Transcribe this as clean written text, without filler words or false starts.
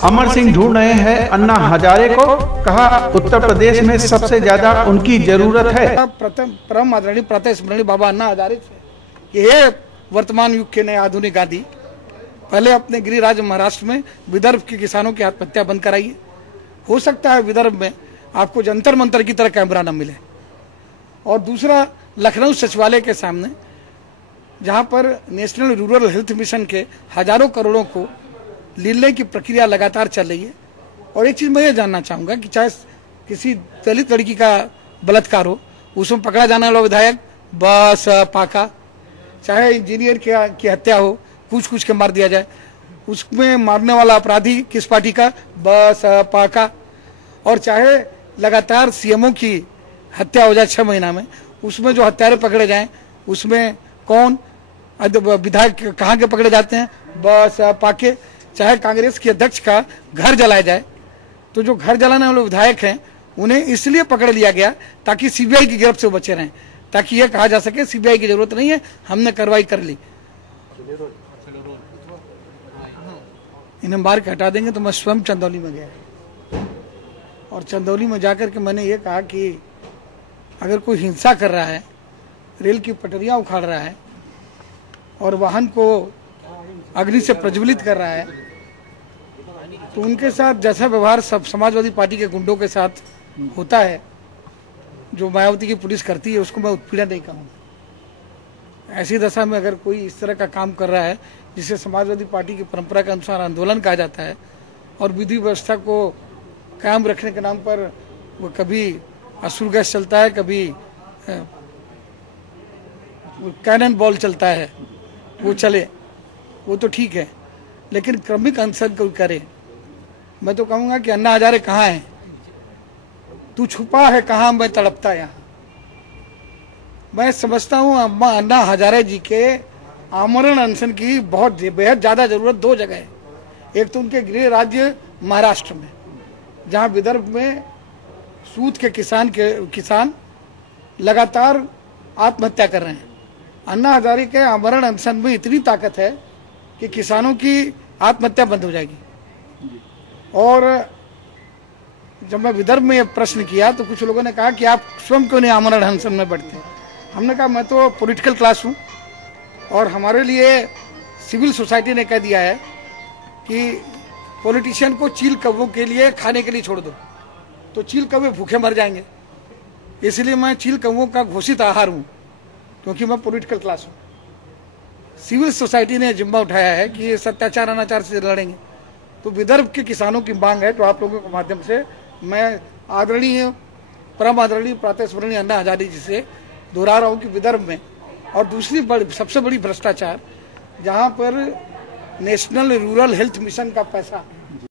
अमर सिंह ढूंढ रहे हैं अन्ना हजारे को, कहा उत्तर प्रदेश में सबसे ज्यादा उनकी जरूरत है। परम आदरणीय प्रातः स्मरणीय बाबा अन्ना हजारे ये वर्तमान युग के नए आधुनिक गांधी। पहले अपने गृह राज्य महाराष्ट्र में विदर्भ के किसानों की आत्महत्या बंद कराइए। हो सकता है विदर्भ में आपको जंतर मंतर की तरह कैमरा न मिले। और दूसरा, लखनऊ सचिवालय के सामने जहां पर नेशनल रूरल हेल्थ मिशन के हजारों करोड़ों को लेने की प्रक्रिया लगातार चल रही है। और एक चीज मैं ये जानना चाहूंगा कि चाहे किसी दलित लड़की का बलात्कार हो, उसमें पकड़ा जाने वाला विधायक बस पाका, चाहे इंजीनियर की हत्या हो, कुछ के मार दिया जाए, उसमें मारने वाला अपराधी किस पार्टी का, बस पाका। और चाहे लगातार सीएमओ की हत्या हो जाए 6 महीना में, उसमें जो हत्यारे पकड़े जाएं, उसमें कौन विधायक कहाँ के पकड़े जाते हैं, बस पाके। चाहे कांग्रेस के अध्यक्ष का घर जलाया जाए, तो जो घर जलाने वाले विधायक हैं उन्हें इसलिए पकड़ लिया गया ताकि सीबीआई की गिरफ्त से बचे रहें, ताकि यह कहा जा सके सीबीआई की जरूरत नहीं है, हमने कार्रवाई कर ली। इन्हें मार के हटा देंगे। तो मैं स्वयं चंदौली में गया और चंदौली में जाकर के मैंने ये कहा कि अगर कोई हिंसा कर रहा है, रेल की पटरियां उखाड़ रहा है और वाहन को अग्नि से प्रज्वलित कर रहा है, तो उनके साथ जैसा व्यवहार सब समाजवादी पार्टी के गुंडों के साथ होता है, जो मायावती की पुलिस करती है, उसको मैं उत्पीड़न नहीं कहूँगा। ऐसी दशा में अगर कोई इस तरह का काम कर रहा है जिसे समाजवादी पार्टी की परंपरा के अनुसार आंदोलन कहा जाता है और विधि व्यवस्था को कायम रखने के नाम पर वो कभी असुर गैस चलता है, कभी कैनन बॉल चलता है, वो चले, वो तो ठीक है, लेकिन क्रमिक अनशन कोई करे। मैं तो कहूँगा कि अन्ना हजारे कहाँ है, तू छुपा है कहाँ, मैं तड़पता यहाँ। मैं समझता हूँ अन्ना हजारे जी के आमरण अनशन की बहुत बेहद ज्यादा जरूरत 2 जगह है। एक तो उनके गृह राज्य महाराष्ट्र में, जहाँ विदर्भ में सूत के किसान लगातार आत्महत्या कर रहे हैं। अन्ना हजारे के आमरण अनशन में इतनी ताकत है कि किसानों की आत्महत्या बंद हो जाएगी। और जब मैं विदर्भ में ये प्रश्न किया तो कुछ लोगों ने कहा कि आप स्वयं क्यों नहीं आमरण अनशन में बैठते। हमने कहा मैं तो पॉलिटिकल क्लास हूँ और हमारे लिए सिविल सोसाइटी ने कह दिया है कि पॉलिटिशियन को चील कौवों के लिए खाने के लिए छोड़ दो, तो चील कौवे भूखे मर जाएंगे। इसलिए मैं चील कौवों का घोषित आहार हूँ, क्योंकि मैं पॉलिटिकल क्लास हूँ। सिविल सोसाइटी ने जिम्मा उठाया है कि ये अत्याचार अनाचार से लड़ेंगे। तो विदर्भ के किसानों की मांग है, तो आप लोगों के माध्यम से मैं आदरणीय परम आदरणीय प्रातः स्मरणीय अन्ना हजारे जी से दोहरा रहा हूँ कि विदर्भ में और दूसरी सबसे बड़ी भ्रष्टाचार, जहाँ पर नेशनल रूरल हेल्थ मिशन का पैसा